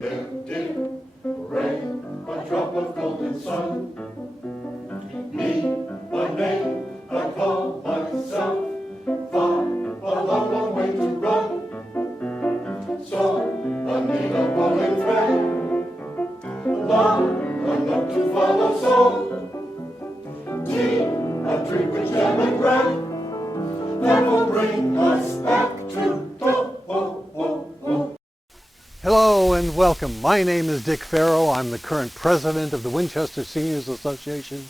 There did rain a drop of golden sun. Me, by name, I call myself. Far, a long, long way to run. So, I need a rolling thread. Long enough to follow, so tea, a drink with jam and bread. That will bring us back to Hello and welcome. My name is Dick Farrow. I'm the current president of the Winchester Seniors Association.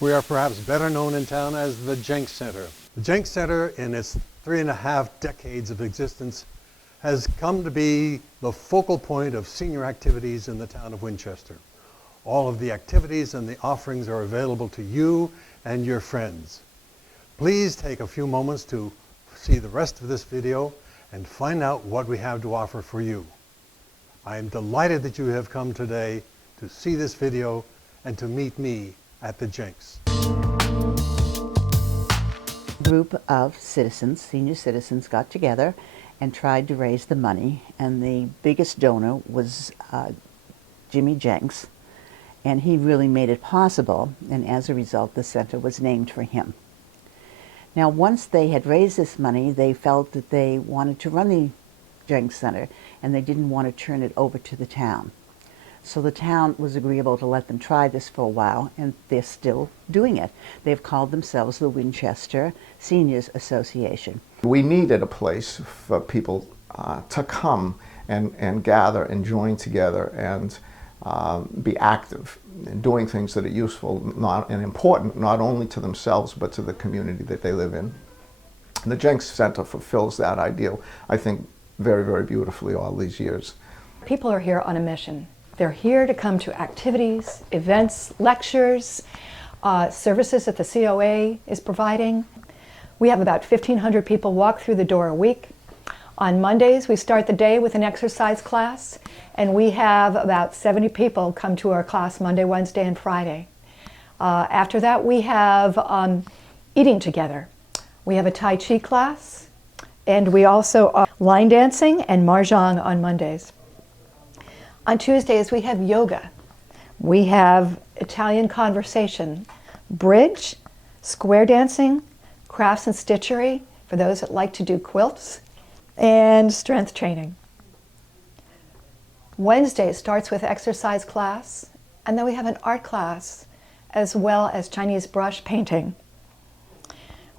We are perhaps better known in town as the Jenks Center. The Jenks Center, in its 3.5 decades of existence, has come to be the focal point of senior activities in the town of Winchester. All of the activities and the offerings are available to you and your friends. Please take a few moments to see the rest of this video and find out what we have to offer for you. I am delighted that you have come today to see this video and to meet me at the Jenks. A group of citizens, senior citizens, got together and tried to raise the money, and the biggest donor was Jimmy Jenks, and he really made it possible, and as a result the center was named for him. Now, once they had raised this money, they felt that they wanted to run the Jenks Center, and they didn't want to turn it over to the town. So the town was agreeable to let them try this for a while, and they're still doing it. They've called themselves the Winchester Seniors Association. We needed a place for people to come and gather and join together and be active in doing things that are useful and important not only to themselves but to the community that they live in. And the Jenks Center fulfills that ideal, I think, very, very beautifully all these years. People are here on a mission. They're here to come to activities, events, lectures, services that the COA is providing. We have about 1,500 people walk through the door a week. On Mondays, we start the day with an exercise class, and we have about 70 people come to our class Monday, Wednesday, and Friday. After that, we have eating together. We have a Tai Chi class, and we also line dancing and mahjong on Mondays. On Tuesdays, we have yoga. We have Italian conversation, bridge, square dancing, crafts and stitchery for those that like to do quilts, and strength training. Wednesday starts with exercise class, and then we have an art class, as well as Chinese brush painting.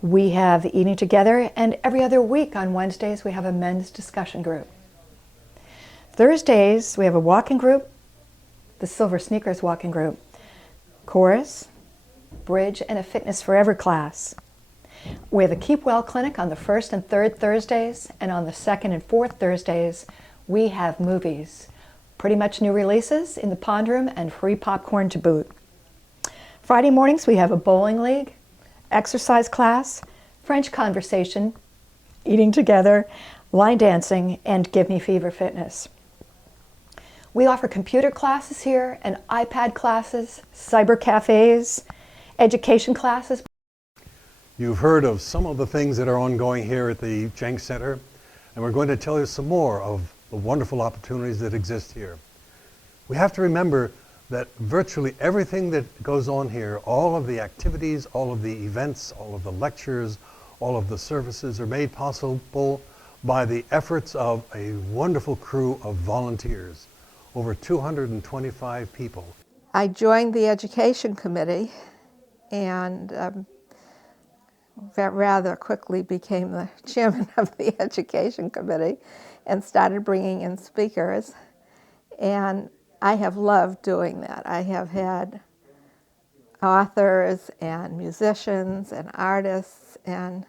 We have eating together, and every other week on Wednesdays we have a men's discussion group. Thursdays we have a walking group, the Silver Sneakers walking group, chorus, bridge, and a Fitness Forever class. We have a Keep Well clinic on the first and third Thursdays, and on the second and fourth Thursdays we have movies, pretty much new releases in the pond room and free popcorn to boot. Friday mornings we have a bowling league, exercise class, French conversation, eating together, line dancing, and Give Me Fever Fitness. We offer computer classes here and iPad classes, cyber cafes, education classes. You've heard of some of the things that are ongoing here at the Jenks Center, and we're going to tell you some more of the wonderful opportunities that exist here. We have to remember that virtually everything that goes on here, all of the activities, all of the events, all of the lectures, all of the services are made possible by the efforts of a wonderful crew of volunteers, over 225 people. I joined the Education Committee and rather quickly became the chairman of the Education Committee and started bringing in speakers. And I have loved doing that. I have had authors and musicians and artists and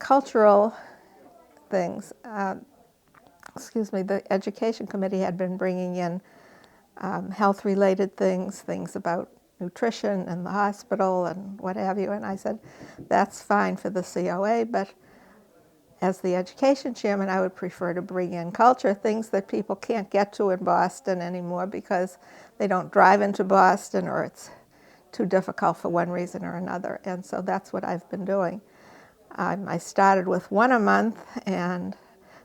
cultural things. The Education Committee had been bringing in health-related things, things about nutrition and the hospital and what have you. And I said, that's fine for the COA, but as the education chairman, I would prefer to bring in culture, things that people can't get to in Boston anymore because they don't drive into Boston or it's too difficult for one reason or another. And so that's what I've been doing. I started with one a month, and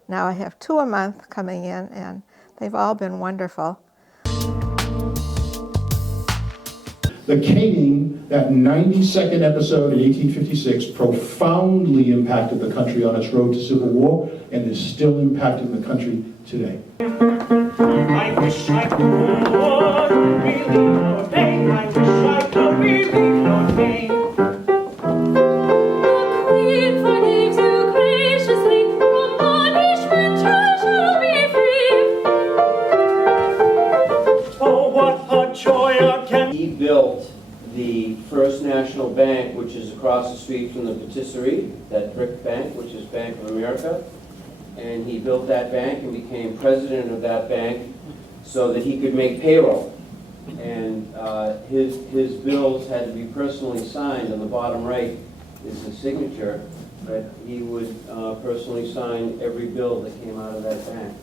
now I have two a month coming in, and they've all been wonderful. The caning, that 90-second episode in 1856, profoundly impacted the country on its road to Civil War and is still impacting the country today. I wish I could relieve your pain. I wish I could relieve your pain. The Queen forgives you graciously. From punishment you shall be free. Oh, what a joy again. He built the First National Bank, which is across the street from the patisserie, that brick bank, which is Bank of America. And he built that bank and became president of that bank so that he could make payroll. And his bills had to be personally signed. On the bottom right is his signature, but he would personally sign every bill that came out of that bank.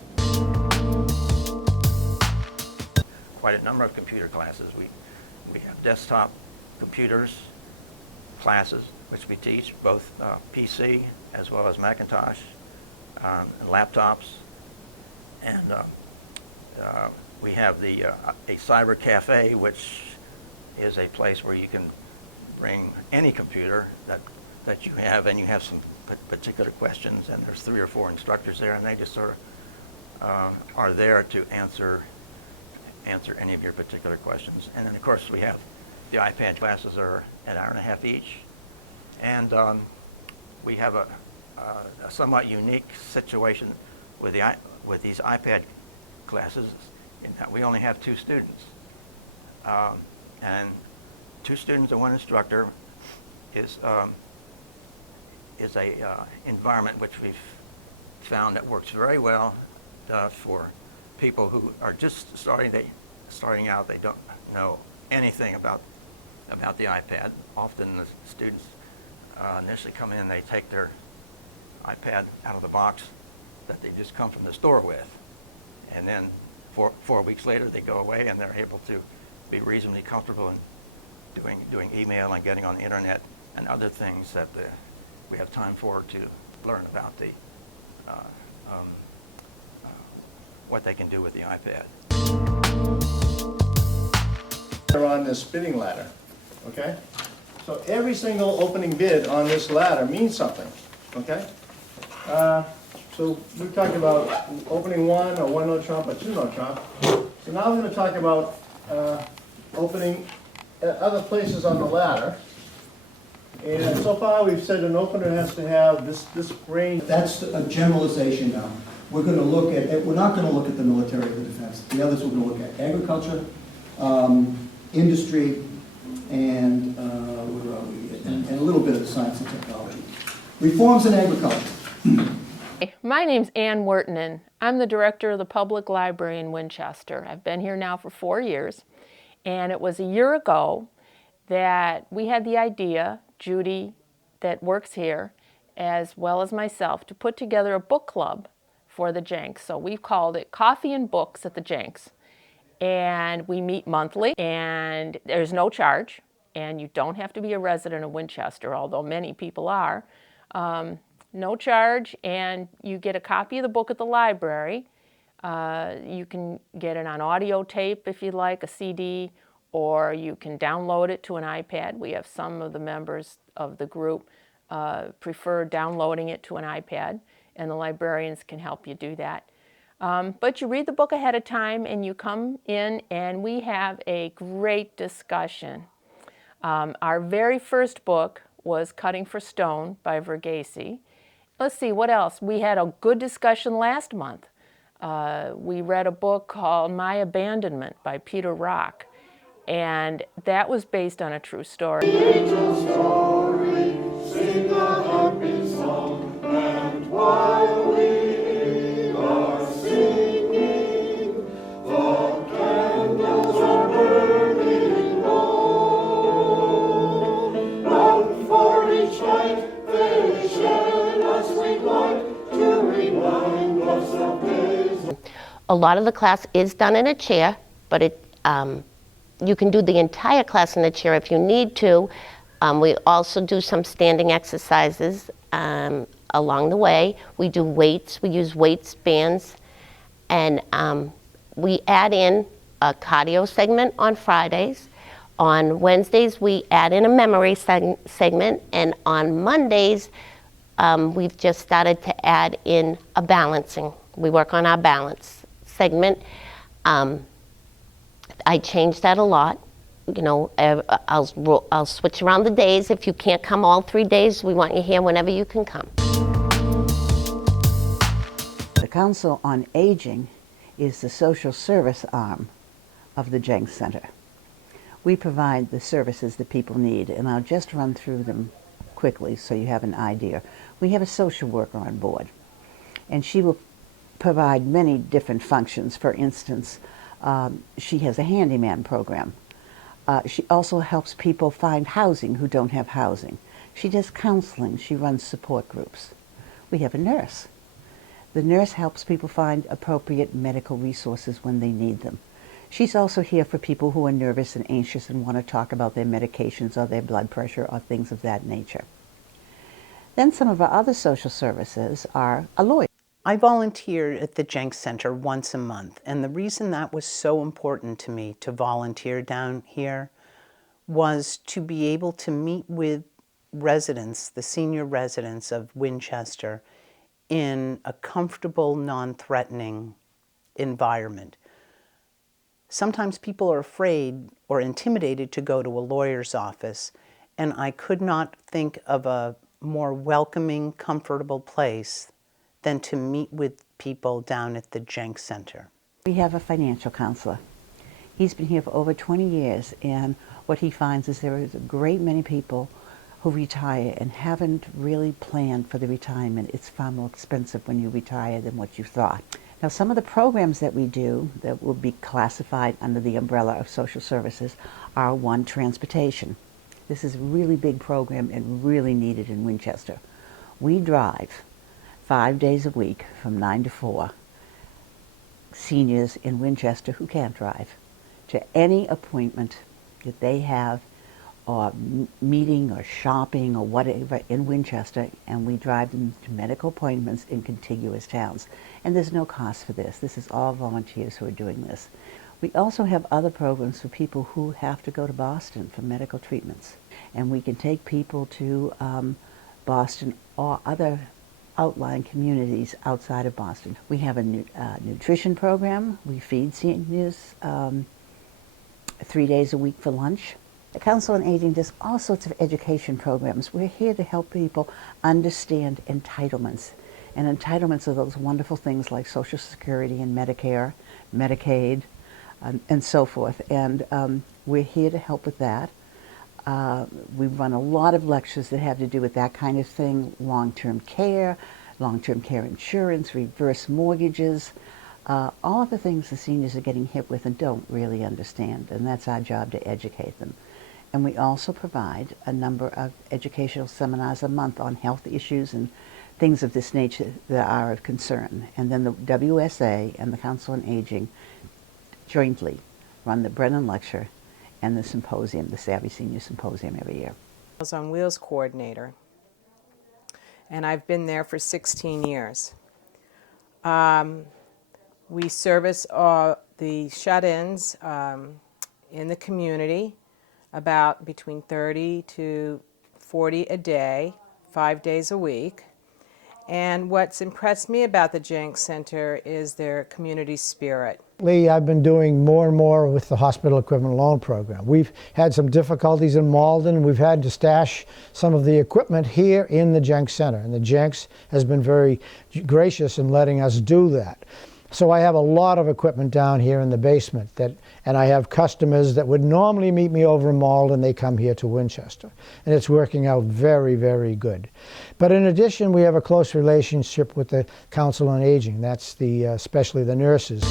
Quite a number of computer classes. We have desktop computers classes, which we teach, both PC as well as Macintosh, and laptops, and we have a cyber cafe, which is a place where you can bring any computer that you have, and you have some particular questions, and there's 3 or 4 instructors there, and they just sort of are there to answer any of your particular questions. And then of course we have the iPad classes are an hour and a half each, and we have a somewhat unique situation with these iPad classes in that we only have 2 students, and 2 students and 1 instructor is a environment which we've found that works very well for people who are just starting out. They don't know anything about the iPad. Often the students initially come in, they take their iPad out of the box that they just come from the store with, and then 4 weeks later they go away and they're able to be reasonably comfortable in doing email and getting on the internet and other things that we have time for to learn about what they can do with the iPad. They're on this bidding ladder, okay? So every single opening bid on this ladder means something, okay? So we talked about opening 1 or 1 note trump or 2 note trump. So now we're going to talk about opening other places on the ladder. And so far we've said an opener has to have this range. That's a generalization now. We're going to look at, we're not going to look at the military or the defense. The others we're going to look at agriculture, industry, and where are we? And a little bit of science and technology. Reforms in agriculture. My name's Ann Wertenen. I'm the director of the Public Library in Winchester. I've been here now for 4 years, and it was a year ago that we had the idea, Judy, that works here, as well as myself, to put together a book club for the Jenks. So we've called it Coffee and Books at the Jenks. And we meet monthly, and there's no charge, and you don't have to be a resident of Winchester, although many people are. No charge, and you get a copy of the book at the library. You can get it on audio tape if you like, a CD, or you can download it to an iPad. We have some of the members of the group prefer downloading it to an iPad, and the librarians can help you do that. But you read the book ahead of time, and you come in, and we have a great discussion. Our very first book was Cutting for Stone by Verghese. Let's see, what else? We had a good discussion last month. We read a book called My Abandonment by Peter Rock, and that was based on a true story. Sing a happy song, and while we are singing, the candles are burning low. One for each light they shed a sweet light to remind us of days. A lot of the class is done in a chair, but you can do the entire class in a chair if you need to. We also do some standing exercises along the way. We do weights. We use weights, bands, and we add in a cardio segment on Fridays. On Wednesdays, we add in a memory segment, and on Mondays, we've just started to add in a balancing. We work on our balance segment. I change that a lot. You know, I'll switch around the days. If you can't come all 3 days, we want you here whenever you can come. The Council on Aging is the social service arm of the Jenks Center. We provide the services that people need, and I'll just run through them quickly so you have an idea. We have a social worker on board, and she will provide many different functions. For instance, she has a handyman program. She also helps people find housing who don't have housing. She does counseling. She runs support groups. We have a nurse. The nurse helps people find appropriate medical resources when they need them. She's also here for people who are nervous and anxious and want to talk about their medications or their blood pressure or things of that nature. Then some of our other social services are a lawyer. I volunteer at the Jenks Center once a month, and the reason that was so important to me to volunteer down here was to be able to meet with residents, the senior residents of Winchester, in a comfortable, non-threatening environment. Sometimes people are afraid or intimidated to go to a lawyer's office, and I could not think of a more welcoming, comfortable place than to meet with people down at the Jenks Center. We have a financial counselor. He's been here for over 20 years, and what he finds is there is a great many people who retire and haven't really planned for the retirement. It's far more expensive when you retire than what you thought. Now, some of the programs that we do that will be classified under the umbrella of social services are one, transportation. This is a really big program and really needed in Winchester. We drive 5 days a week from 9 to 4 seniors in Winchester who can't drive to any appointment that they have, or meeting or shopping or whatever in Winchester, and we drive them to medical appointments in contiguous towns. And there's no cost for this. This is all volunteers who are doing this. We also have other programs for people who have to go to Boston for medical treatments. And we can take people to Boston or other outlying communities outside of Boston. We have a nutrition program. We feed seniors 3 days a week for lunch. The Council on Aging does all sorts of education programs. We're here to help people understand entitlements. And entitlements are those wonderful things like Social Security and Medicare, Medicaid, and so forth. And we're here to help with that. We run a lot of lectures that have to do with that kind of thing: long-term care insurance, reverse mortgages, all of the things the seniors are getting hit with and don't really understand, and that's our job to educate them. And we also provide a number of educational seminars a month on health issues and things of this nature that are of concern. And then the WSA and the Council on Aging jointly run the Brennan Lecture and the symposium, the Savvy Senior Symposium, every year. I was on Wheels coordinator, and I've been there for 16 years. We service the shut-ins in the community, about between 30 to 40 a day, 5 days a week. And what's impressed me about the Jenks Center is their community spirit. Lately, I've been doing more and more with the hospital equipment loan program. We've had some difficulties in Malden. We've had to stash some of the equipment here in the Jenks Center, and the Jenks has been very gracious in letting us do that. So I have a lot of equipment down here in the basement, and I have customers that would normally meet me over in Malden. They come here to Winchester, and it's working out very, very good. But in addition, we have a close relationship with the Council on Aging. That's especially the nurses.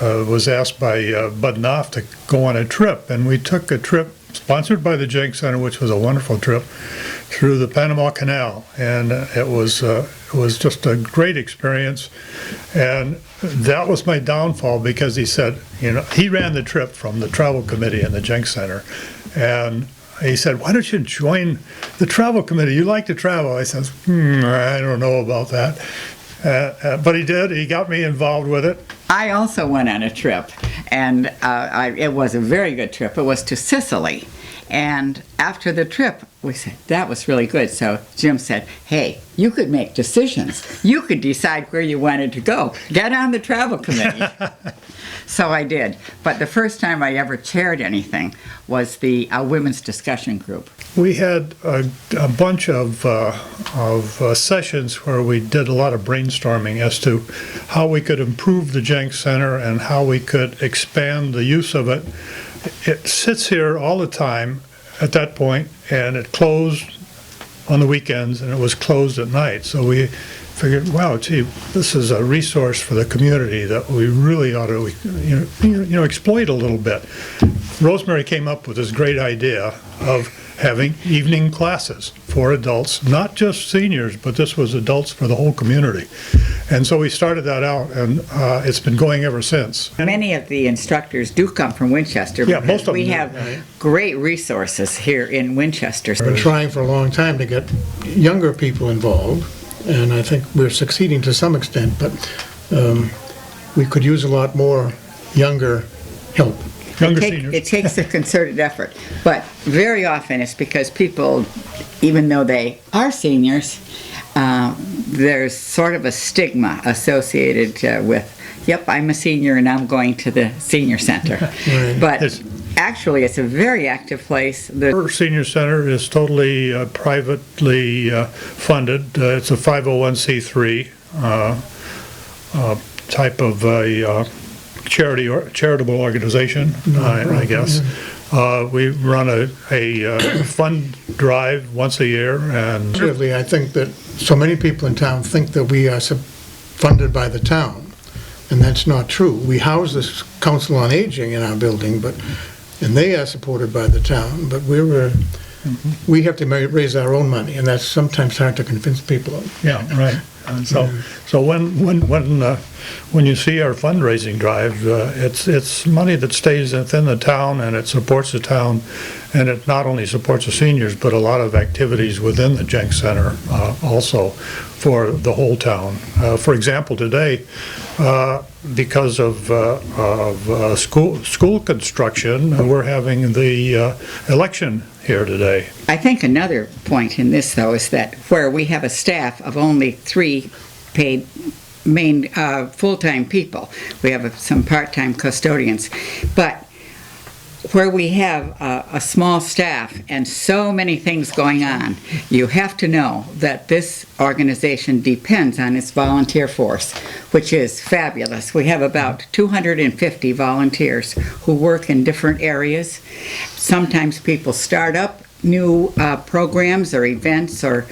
Was asked by Bud Knopf to go on a trip, and we took a trip sponsored by the Jenks Center, which was a wonderful trip, through the Panama Canal, and it was just a great experience. And that was my downfall, because he said, he ran the trip from the travel committee in the Jenks Center, and he said, "Why don't you join the travel committee? You like to travel." I said, "I don't know about that." But he did. He got me involved with it. I also went on a trip, and it was a very good trip. It was to Sicily. And after the trip, we said, that was really good. So Jim said, hey, you could make decisions. You could decide where you wanted to go. Get on the travel committee. So I did. But the first time I ever chaired anything was the women's discussion group. We had a bunch of sessions where we did a lot of brainstorming as to how we could improve the Jenks Center and how we could expand the use of it. It sits here all the time at that point, and it closed on the weekends, and it was closed at night. So we figured, wow, gee, this is a resource for the community that we really ought to exploit a little bit. Rosemary came up with this great idea of having evening classes for adults, not just seniors, but this was adults for the whole community. And so we started that out, and it's been going ever since. Many of the instructors do come from Winchester. Yeah, most of them we do, have right? Great resources here in Winchester. We've been trying for a long time to get younger people involved, and I think we're succeeding to some extent, but we could use a lot more younger help. It takes a concerted effort, but very often it's because people, even though they are seniors, there's sort of a stigma associated with, yep, I'm a senior and I'm going to the senior center. Right. But actually it's a very active place. Our senior center is totally privately funded. It's a 501c3 type of a charitable organization, I guess. We run a fund drive once a year, and I think that so many people in town think that we are funded by the town, and that's not true. We house this Council on Aging in our building, and they are supported by the town, but we have to raise our own money, and that's sometimes hard to convince people of. Yeah, right. So when you see our fundraising drive, it's money that stays within the town, and it supports the town, and it not only supports the seniors, but a lot of activities within the Jenks Center also for the whole town. For example, today, because of school construction, we're having the election here today. I think another point in this, though, is that where we have a staff of only 3 paid main full-time people, we have some part-time custodians, but where we have a small staff and so many things going on, you have to know that this organization depends on its volunteer force, which is fabulous. We have about 250 volunteers who work in different areas. Sometimes people start up new programs or events or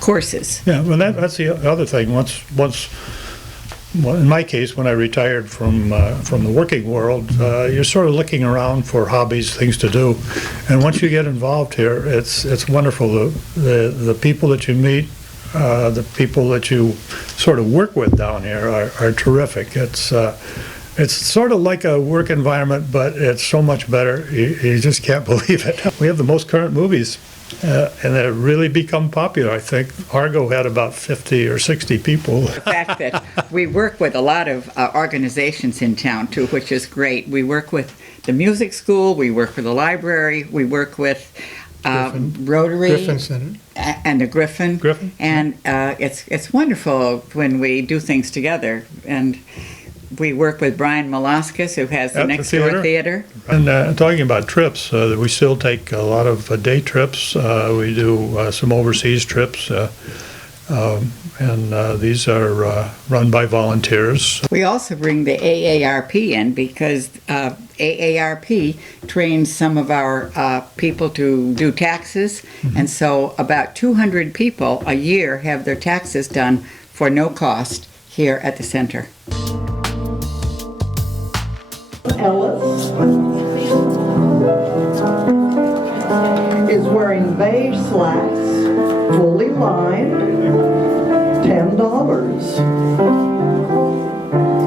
courses. Yeah, well, that's the other thing. Well, in my case, when I retired from the working world, you're sort of looking around for hobbies, things to do, and once you get involved here, it's wonderful. The people that you meet, the people that you sort of work with down here are terrific. It's sort of like a work environment, but it's so much better. You just can't believe it. We have the most current movies. And they've really become popular. I think Argo had about 50 or 60 people. The fact that we work with a lot of organizations in town too, which is great. We work with the music school, we work with the library, we work with Rotary Griffin Center. And the Griffin. And it's wonderful when we do things together. And we work with Brian Malaskis, who has the Next Door Theater. And talking about trips, we still take a lot of day trips. We do some overseas trips, and these are run by volunteers. We also bring the AARP in because AARP trains some of our people to do taxes, and so about 200 people a year have their taxes done for no cost here at the center. Ellis is wearing beige slacks, fully lined, $10.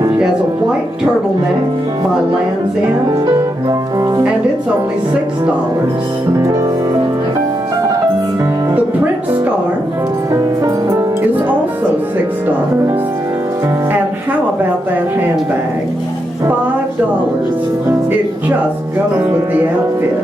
She has a white turtleneck by Land's End, and it's only $6. The print scarf is also $6. And how about that handbag? $5. It just goes with the outfit.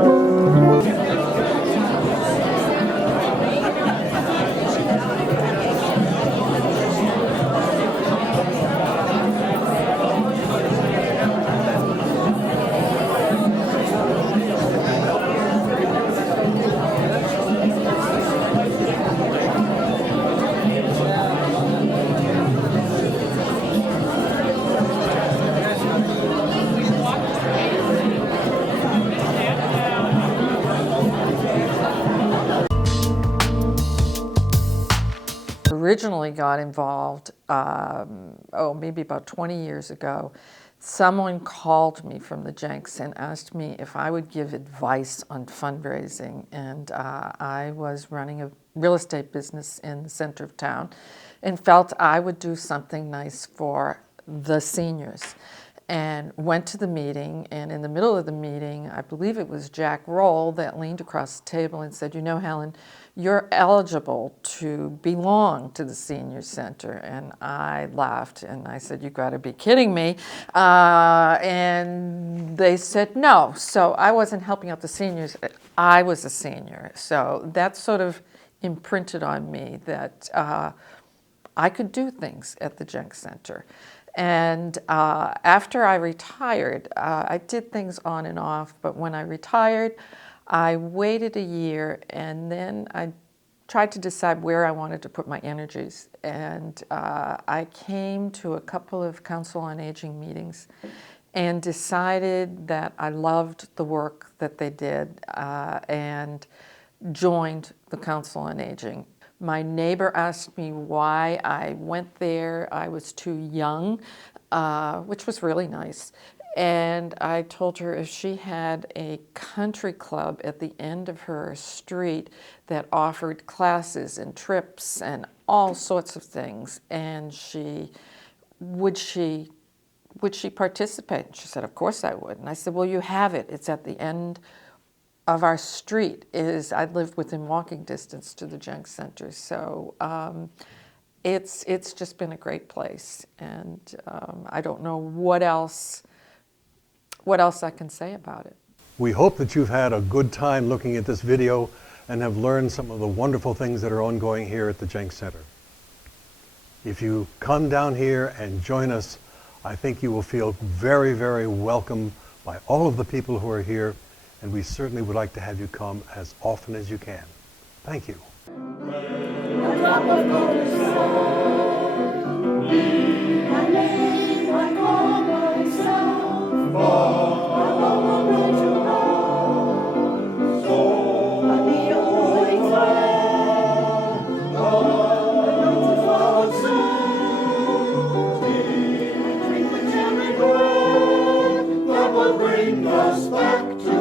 Originally got involved, maybe about 20 years ago. Someone called me from the Jenks and asked me if I would give advice on fundraising. And I was running a real estate business in the center of town and felt I would do something nice for the seniors. And went to the meeting, and in the middle of the meeting, I believe it was Jack Roll that leaned across the table and said, "You know, Helen, you're eligible to belong to the senior center." And I laughed and I said, "You got to be kidding me." And they said no. So I wasn't helping out the seniors. I was a senior. So that sort of imprinted on me that I could do things at the Jenks Center. And after I retired, I did things on and off, but when I retired, I waited a year and then I tried to decide where I wanted to put my energies. And I came to a couple of Council on Aging meetings and decided that I loved the work that they did and joined the Council on Aging. My neighbor asked me why I went there. I was too young, which was really nice. And I told her if she had a country club at the end of her street that offered classes and trips and all sorts of things, and would she participate? And she said, "Of course I would." And I said, "Well, you have it. It's at the end of our street." I live within walking distance to the Jenks Center, so it's just been a great place, and I don't know what else I can say about it. We hope that you've had a good time looking at this video and have learned some of the wonderful things that are ongoing here at the Jenks Center. If you come down here and join us, I think you will feel very, very welcome by all of the people who are here, and we certainly would like to have you come as often as you can. Thank you. Bring us back to